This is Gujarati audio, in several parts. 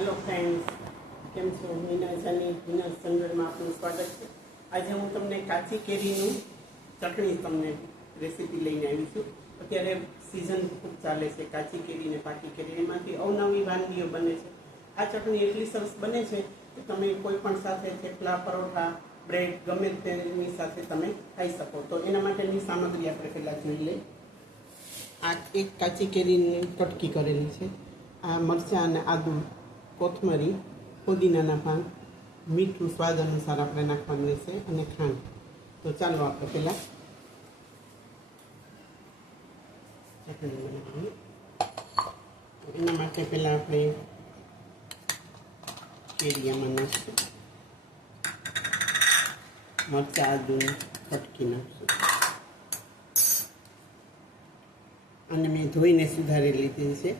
हेलो फ्रेंड्स, केम छो? मीना जानी मीना संगर में आपનું સ્વાગત છે। આજે હું તમને કાચી કેરીનું ચટણી તમને રેસીપી લઈને આવી છું। અત્યારે સીઝન ખૂબ ચાલે છે કાચી કેરી ને પાકી કેરી, એમાંથી અવનવી વાનગીઓ બને છે। આ ચટણી એટલી સરસ બને છે કે તમે કોઈ પણ સાથે થેપલા, પરોઠા, બ્રેડ ગમે તેની સાથે તમે ખાઈ શકો। તો એના માટેની સામગ્રી આપણે પહેલાં જોઈ લઈએ। આ એક કાચી કેરીની કટકી કરેલી છે, આ મરચાં અને આદુ, કોથમરી, પુદીનાના પાન, મીઠું સ્વાદ અનુસાર આપણે નાખવાનું રહેશે અને ખાંડ। તો ચાલો આપણે પહેલાં ચટણી બનાવીએ। એના માટે પહેલાં આપણે કેરીયામાં નાખીશું, મરચાં આદુની કટકી નાખીશું અને મેં ધોઈને સુધારી લીધી છે।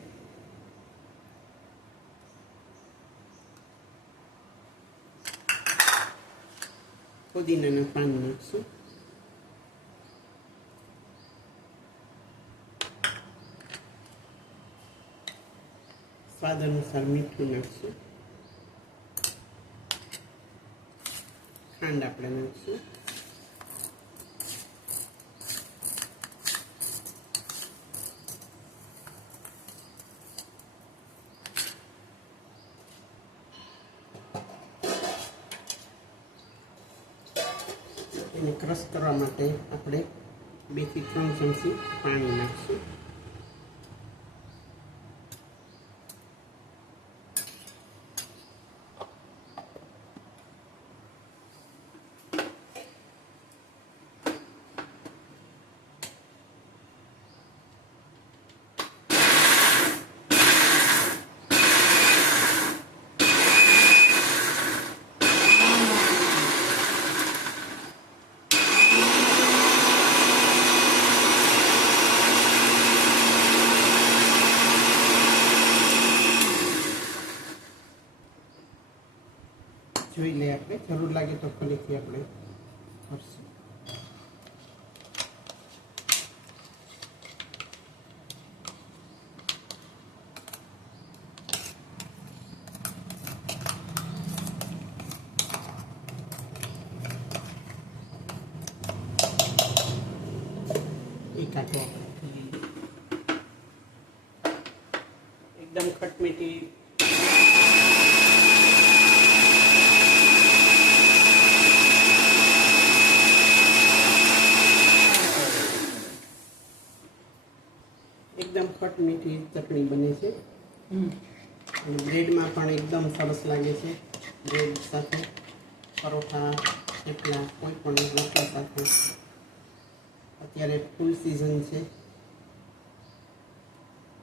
પુદીનાના પાન નાખશું, સ્વાદ અનુસાર મીઠું નાખશું, ખાંડ આપણે નાખશું, એને ક્રશ કરવા માટે આપણે 2 થી 3 ચમચી પાણી નાખીશું। જોઈ લઈએ, આપણે જરૂર લાગે તો ફરીથી આપણે કરશું। એક આટો એકદમ ખટમીઠી एकदम खट मीठी चटनी बने छे। ब्रेड में पण एकदम सरस लागे छे। ब्रेड साथे परोठा, थेपला, कोई पण रोटली साथे अत्यारे फूल सीजन छे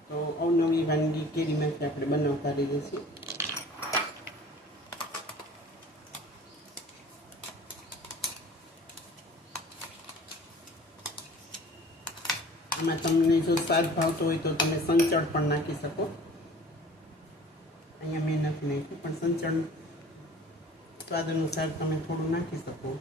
तो अवनवी वानगी केरीमांथी आपणे बनावता रहीए छीए। आमां तमने जो स्वाद भावतो होय तो तमे संचळ पण नाखी शको। अहींया मैं नथी नाख्युं पण संचळ स्वाद अनुसार तमे थोडुं नाखी शको।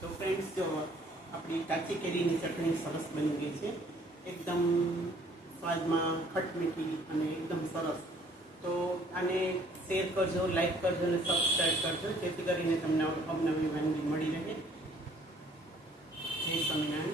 तो फ्रेंड्स, जो अपनी काची केरीनी चटणी सरस बनी गई है, एकदम स्वाद में खट मीठी और एकदम सरस। तो आने शेर करजो, लाइक करजो और सब्सक्राइब करजो, जेथी करीने तमने अवनवी वानगी मळी रहे। जय स्वामिनारायण।